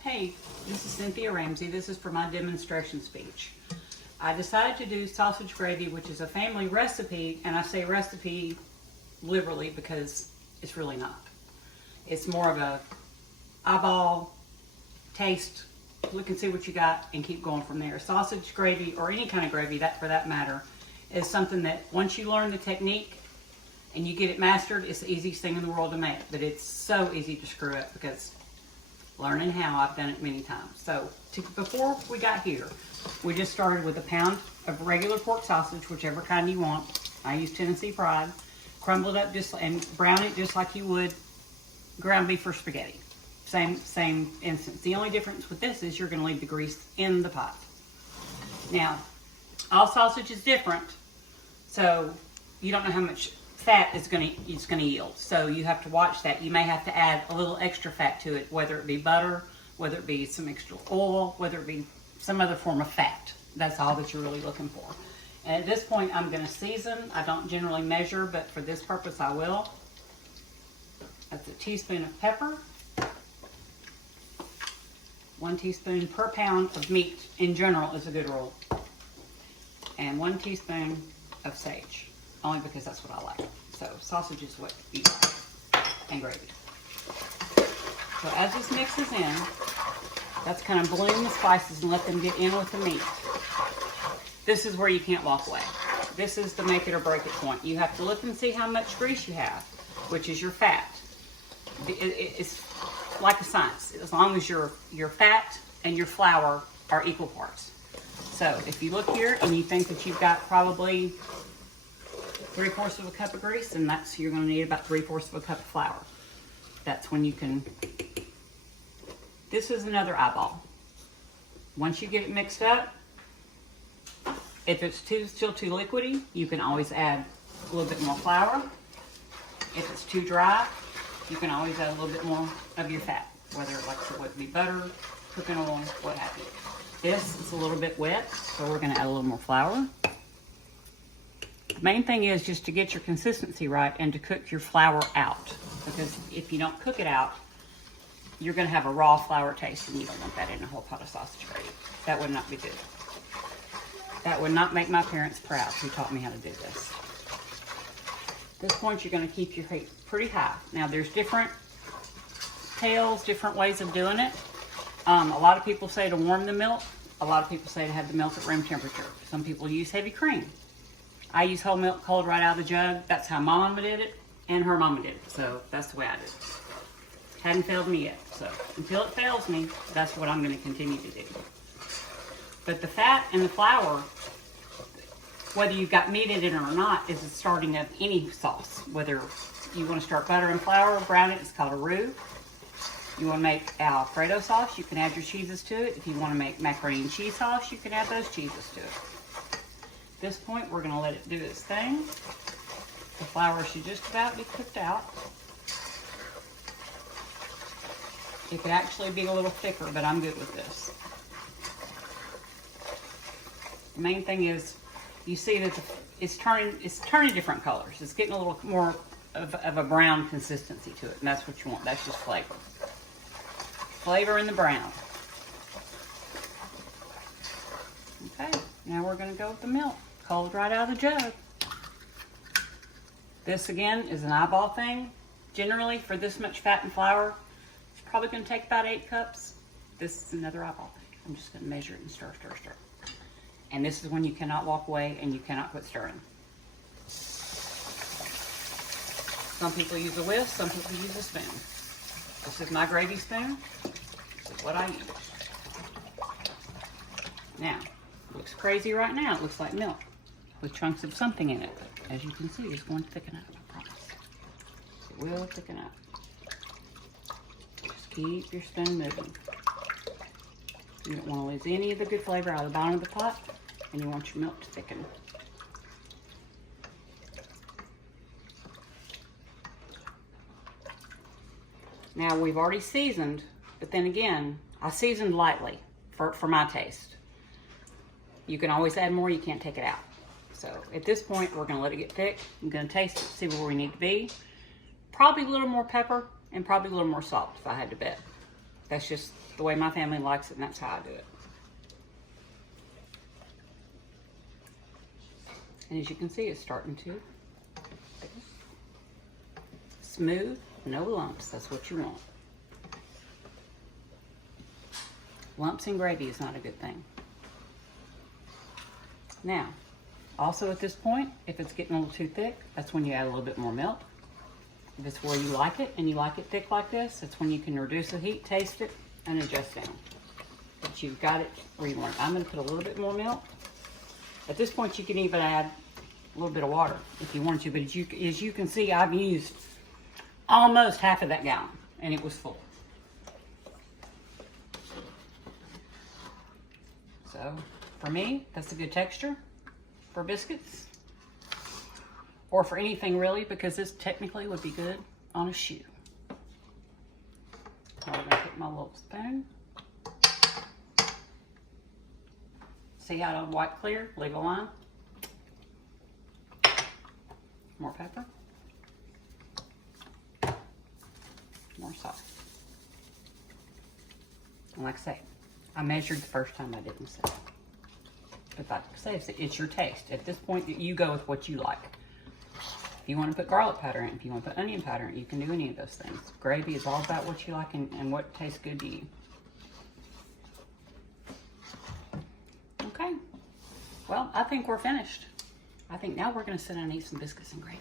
Hey, this is Cynthia Ramsey. This is for my demonstration speech. I decided to do sausage gravy, which is a family recipe, and I say recipe liberally because it's really not. It's more of a eyeball, taste, look and see what you got, and keep going from there. Sausage gravy, or any kind of gravy, that for that matter, is something that once you learn the technique and you get it mastered, it's the easiest thing in the world to make. But it's so easy to screw up because learning how, I've done it many times. So before we got here, we just started with a pound of regular pork sausage, whichever kind you want. I use Tennessee Pride. Crumble it up and brown it just like you would ground beef or spaghetti. Same instance. The only difference with this is you're going to leave the grease in the pot. Now, all sausage is different, so you don't know how much fat it's going to yield. So you have to watch that. You may have to add a little extra fat to it, whether it be butter, whether it be some extra oil, whether it be some other form of fat. That's all that you're really looking for. And at this point, I'm going to season. I don't generally measure, but for this purpose, I will. That's a teaspoon of pepper. 1 teaspoon per pound of meat in general is a good rule. And 1 teaspoon of sage, only because that's what I like. So sausage is what you like, and gravy. So as this mixes in, that's kind of blend the spices and let them get in with the meat. This is where you can't walk away. This is the make it or break it point. You have to look and see how much grease you have, which is your fat. It's like a science, as long as your fat and your flour are equal parts. So if you look here and you think that you've got probably 3/4 of a cup of grease, and you're going to need about 3/4 of a cup of flour. That's when you can. This is another eyeball. Once you get it mixed up, if it's still too liquidy, you can always add a little bit more flour. If it's too dry, you can always add a little bit more of your fat, whether it would be butter, cooking oil, what have you. This is a little bit wet, so we're going to add a little more flour. The main thing is just to get your consistency right and to cook your flour out, because if you don't cook it out, you're going to have a raw flour taste, and you don't want that in a whole pot of sausage gravy. That would not be good. That would not make my parents proud who taught me how to do this. At this point, you're going to keep your heat pretty high. Now, there's different tales, different ways of doing it. A lot of people say to warm the milk. A lot of people say to have the milk at room temperature. Some people use heavy cream. I use whole milk cold right out of the jug. That's how my mama did it, and her mama did it. So that's the way I did it. Hadn't failed me yet. So until it fails me, that's what I'm going to continue to do. But the fat and the flour, whether you've got meat in it or not, is the starting of any sauce. Whether you want to start butter and flour, brown it, it's called a roux. You want to make Alfredo sauce, you can add your cheeses to it. If you want to make macaroni and cheese sauce, you can add those cheeses to it. At this point, we're going to let it do its thing. The flour should just about be cooked out. It could actually be a little thicker, but I'm good with this. The main thing is, you see that it's turning different colors. It's getting a little more of a brown consistency to it, and that's what you want. That's just flavor. Flavor in the brown. Okay, now we're going to go with the milk, cold right out of the jug. This again is an eyeball thing. Generally, for this much fat and flour, it's probably going to take about 8 cups. This is another eyeball thing. I'm just going to measure it and stir, stir, stir. And this is when you cannot walk away and you cannot quit stirring. Some people use a whisk, some people use a spoon. This is my gravy spoon. This is what I use. Now, it looks crazy right now. It looks like milk with chunks of something in it. But as you can see, it's going to thicken up, I promise. It will thicken up. Just keep your spoon moving. You don't want to lose any of the good flavor out of the bottom of the pot, and you want your milk to thicken. Now, we've already seasoned, but then again, I seasoned lightly for my taste. You can always add more, you can't take it out. So at this point, we're gonna let it get thick. I'm gonna taste it, see where we need to be. Probably a little more pepper and probably a little more salt if I had to bet. That's just the way my family likes it, and that's how I do it. And as you can see, it's starting to smooth, no lumps. That's what you want. Lumps in gravy is not a good thing. Now, also at this point, if it's getting a little too thick, that's when you add a little bit more milk. If it's where you like it and you like it thick like this, that's when you can reduce the heat, taste it, and adjust down. But you've got it where you want it. I'm going to put a little bit more milk. At this point, you can even add a little bit of water if you want to, but as you can see, I've used almost half of that gallon, and it was full. So, for me, that's a good texture for biscuits, or for anything really, because this technically would be good on a shoe. Now I'm gonna take my little spoon. See how I wipe clear, leave a line. More pepper. More salt. And like I say, I measured the first time, I didn't say. But like I say, it's your taste. At this point, you go with what you like. If you want to put garlic powder in, if you want to put onion powder in, you can do any of those things. Gravy is all about what you like and what tastes good to you. Okay. Well, I think we're finished. I think now we're going to sit down and eat some biscuits and gravy.